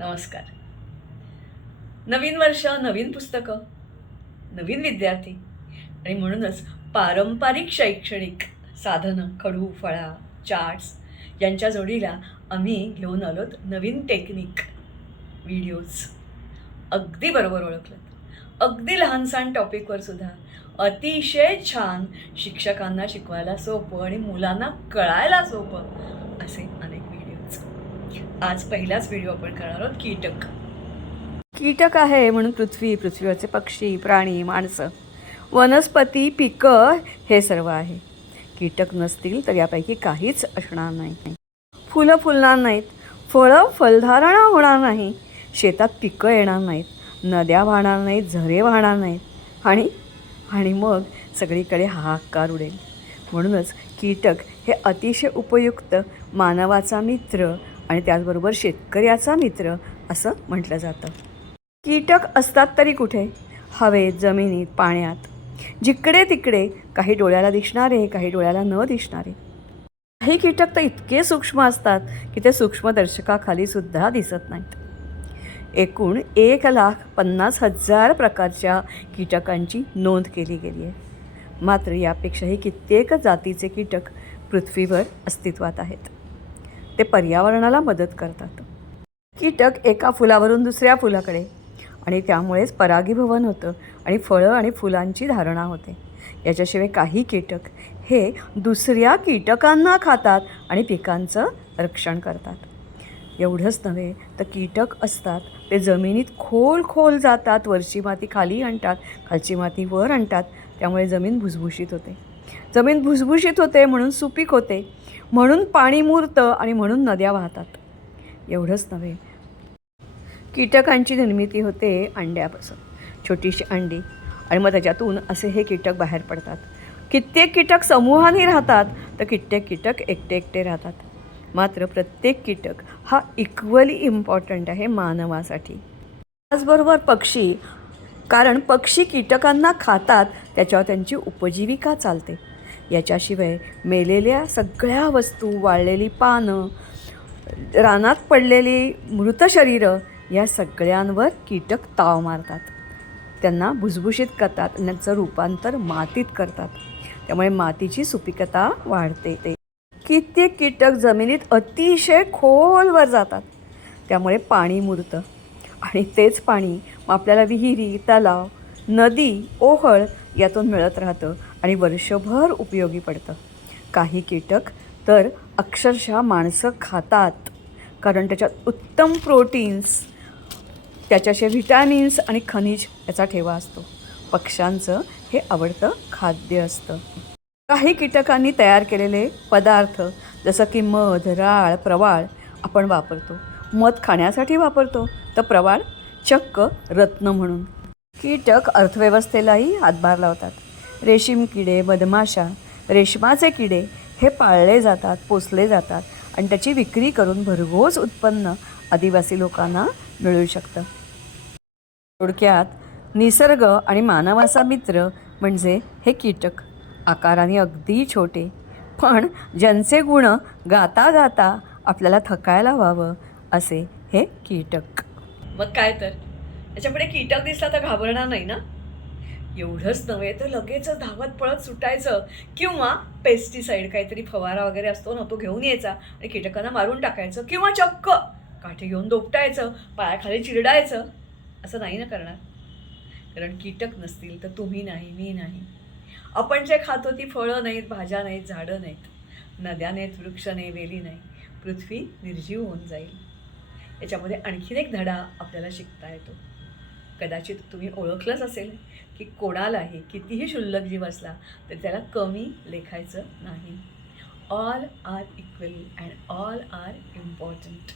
नमस्कार. नवीन वर्ष, नवीन पुस्तकं, नवीन विद्यार्थी आणि म्हणूनच पारंपरिक शैक्षणिक साधनं, खडू, फळा, चार्ट्स यांच्या जोडीला आम्ही घेऊन आलोत नवीन टेक्निक, व्हिडिओज. अगदी बरोबर ओळखलं. अगदी लहानसहान टॉपिकवर सुद्धा अतिशय छान, शिक्षकांना शिकवायला सोपं आणि मुलांना कळायला सोपं असे अनेक व्हिडिओज. आज पहिलाच व्हिडिओ आपण करणार आहोत कीटक. कीटक आहे म्हणून पृथ्वीवरचे पक्षी, प्राणी, माणसं, वनस्पती, पिकं हे सर्व आहे. कीटक नसतील तर यापैकी काहीच असणार नाही. फुलं फुलणार नाहीत, फळं फलधारणा होणार नाही, शेतात पिकं येणार नाहीत, नद्या वाहणार नाहीत, झरे वाहणार नाहीत आणि मग सगळीकडे हाहाकार उडेल. म्हणूनच कीटक हे अतिशय उपयुक्त, मानवाचा मित्र आणि त्याचबरोबर शेतकऱ्याचा मित्र असं म्हटलं जातं. कीटक असतात तरी कुठे? हवेत, जमिनीत, पाण्यात, जिकडे तिकडे. काही डोळ्याला दिसणारे, काही डोळ्याला न दिसणारे. काही कीटक तर इतके सूक्ष्म असतात की ते सूक्ष्मदर्शकाखाली सुद्धा दिसत नाहीत. एकूण 1,50,000 प्रकारच्या कीटकांची नोंद केली गेली आहे. मात्र यापेक्षाही कित्येक जातीचे कीटक पृथ्वीवर अस्तित्वात आहेत. ते पर्यावरणाला मदत करतात. कीटक एका फुलावरून दुसऱ्या फुलाकडे आणि त्यामुळेच परागीभवन होतं आणि फळं आणि फुलांची धारणा होते. याच्याशिवाय काही कीटक हे दुसऱ्या कीटकांना खातात आणि पिकांचं रक्षण करतात. एवढंच नव्हे तर कीटक असतात ते जमिनीत खोल जातात, वरची माती खाली आणतात, खालची माती वर आणतात. त्यामुळे जमीन भुसभुशीत होते. जमीन भुसभुशीत होते म्हणून सुपीक होते, म्हणून पाणी मुरतं आणि म्हणून नद्या वाहतात. एवढंच नव्हे, कीटकांची निर्मिती होते अंड्यापासून. छोटीशी अंडी आणि मग त्याच्यातून असे हे कीटक बाहेर पडतात. कित्येक कीटक समूहाने राहतात तर कित्येक कीटक एकटे राहतात. मात्र प्रत्येक कीटक हा इक्वली इम्पॉर्टंट आहे मानवासाठी. त्याचबरोबर पक्षी, कारण पक्षी कीटकांना खातात, त्याच्यावर त्यांची उपजीविका चालते. याच्याशिवाय मेलेल्या सगळ्या वस्तू, वाळलेली पानं, रानात पडलेली मृत शरीरं या सगळ्यांवर कीटक ताव मारतात. त्यांना भुसभुशीत करतात आणि त्यांचं रूपांतर मातीत करतात. त्यामुळे मातीची सुपीकता वाढते. कित्येक कीटक जमिनीत अतिशय खोलवर जातात. त्यामुळे पाणी मुरतं आणि तेच पाणी मग आपल्याला विहिरी, तलाव, नदी, ओहळ यातून मिळत राहतं आणि वर्षभर उपयोगी पडतं. काही कीटक तर अक्षरशः माणसं खातात, कारण त्याच्यात उत्तम प्रोटीन्स, त्याच्याशी व्हिटॅमिन्स आणि खनिज याचा ठेवा असतो. पक्ष्यांचं हे आवडतं खाद्य असतं. काही कीटकांनी तयार केलेले पदार्थ जसं की मध, राळ, प्रवाळ आपण वापरतो. मध खाण्यासाठी वापरतो तर प्रवाळ चक्क रत्न म्हणून. कीटक अर्थव्यवस्थेलाही हातभार लावतात. रेशीम किडे, मधमाशा, रेशमाचे किडे हे पाळले जातात, पोसले जातात आणि त्याची विक्री करून भरघोस उत्पन्न आदिवासी लोकांना मिळू शकतं. थोडक्यात निसर्ग आणि मानवाचा मित्र म्हणजे हे कीटक. आकाराने अगदी छोटे, पण ज्यांचे गुण गाता गाता आपल्याला थकायला व्हावं असे हे कीटक. मग काय तर, त्याच्यापुढे कीटक दिसला तर घाबरणार नाही ना? एवढंच नव्हे तर लगेचच धावत पळत सुटायचं किंवा पेस्टिसाईड काहीतरी फवारा वगैरे असतो ना, तो घेऊन यायचा आणि कीटकांना मारून टाकायचं किंवा चक्क काठी घेऊन दोपटायचं, पायाखाली चिरडायचं. असं नाही ना करणार. कारण कीटक नसतील तर तुम्ही नाही, मी नाही. आपण जे खातो ती फळं नाहीत, भाज्या नाहीत, झाडं नाहीत, नद्या नाहीत, वृक्ष नाही, वेली नाही. पृथ्वी निर्जीव होऊन जाईल. याच्यामध्ये आणखीन एक धडा आपल्याला शिकता येतो. कदाचित तुम्ही ओळखलंच असेल की कोणालाही कितीही क्षुल्लक जीव असला तर त्याला कमी लेखायचं नाही. All are equal and all are important.